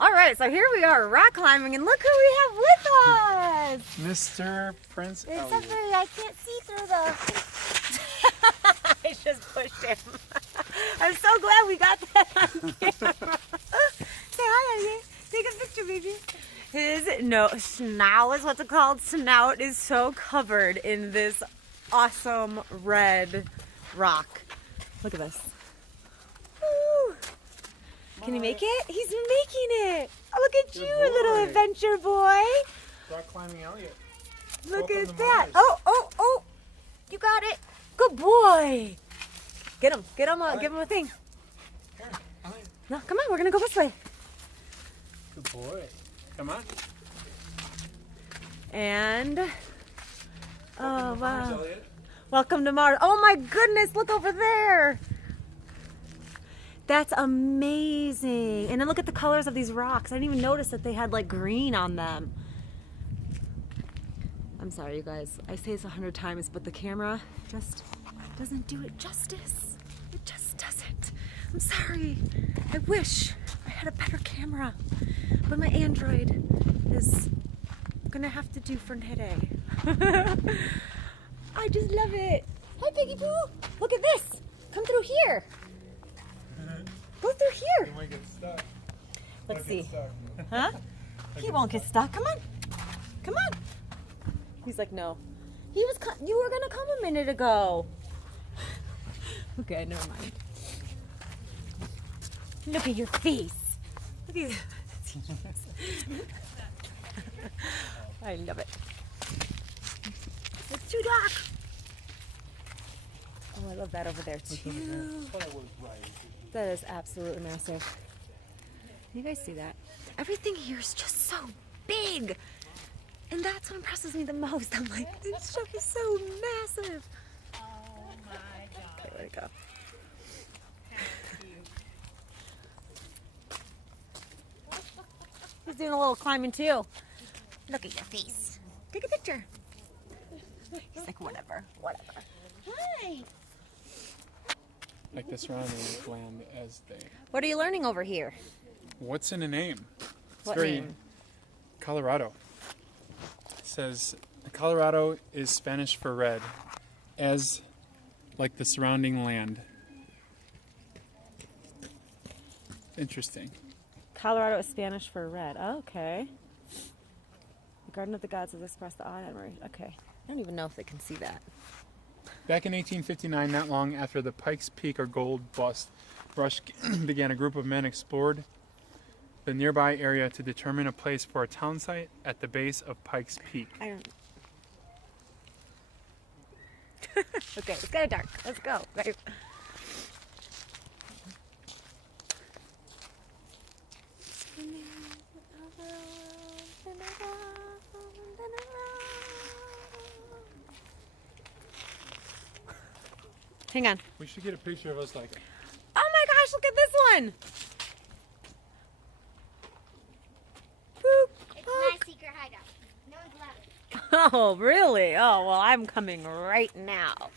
All right, so here we are rock climbing, and look who we have with us. Mr. Prince Except Elliot. for I can't see through the... I just pushed him. I'm so glad we got that on camera. Say hi, Elliot. Take a picture, baby. His snout is what's it called. Snout is so covered in this awesome red rock. Look at this. Woo. Can he make it? He's making it. Oh, look at you, little adventure boy. Rock climbing Elliot. Look Welcome at to that. Mars. Oh. You got it. Good boy. Get him. Give him a thing. Here, Elliot. No, come on. We're going to go this way. Good boy. Come on. And, oh, Welcome to Mars, wow. Elliot. Welcome to Mars. Oh, my goodness. Look over there. That's amazing. And then look at the colors of these rocks. I didn't even notice that they had like green on them. I'm sorry, you guys. I say this 100 times, but the camera just doesn't do it justice. It just doesn't. I'm sorry. I wish I had a better camera. But my Android is gonna have to do for today. I just love it. Hi, Piggy Poo. Look at this. Come through here. Go through here. You might get stuck. Let's Might get see. stuck. Huh? He won't get stuck. Come on. Come on. He's like, no. You were gonna come a minute ago. Okay, never mind. Look at your face. Look at I love it. It's too dark. Oh, I love that over there too. That is absolutely massive. You guys see that? Everything here is just so big. And that's what impresses me the most. I'm like, this stuff is so massive. Oh my God. Okay, where'd it go? He's doing a little climbing too. Look at your face. Take a picture. He's like, whatever. Hi. Like the surrounding land as they. What are you learning over here? What's in a name? It's What very name? Colorado. It says Colorado is Spanish for red, as like the surrounding land. Interesting. Colorado is Spanish for red. Oh, okay. The Garden of the Gods has expressed the odd admiration. Okay. I don't even know if they can see that. Back in 1859, not long after the Pikes Peak or gold bust rush began, a group of men explored the nearby area to determine a place for a town site at the base of Pikes Peak. I don't. Okay, it's kind of dark. Let's go. Right. Hang on. We should get a picture of us like Oh my gosh, look at this one. Boop. It's my secret hideout. No one's allowed it. Oh, really? Oh, well, I'm coming right now.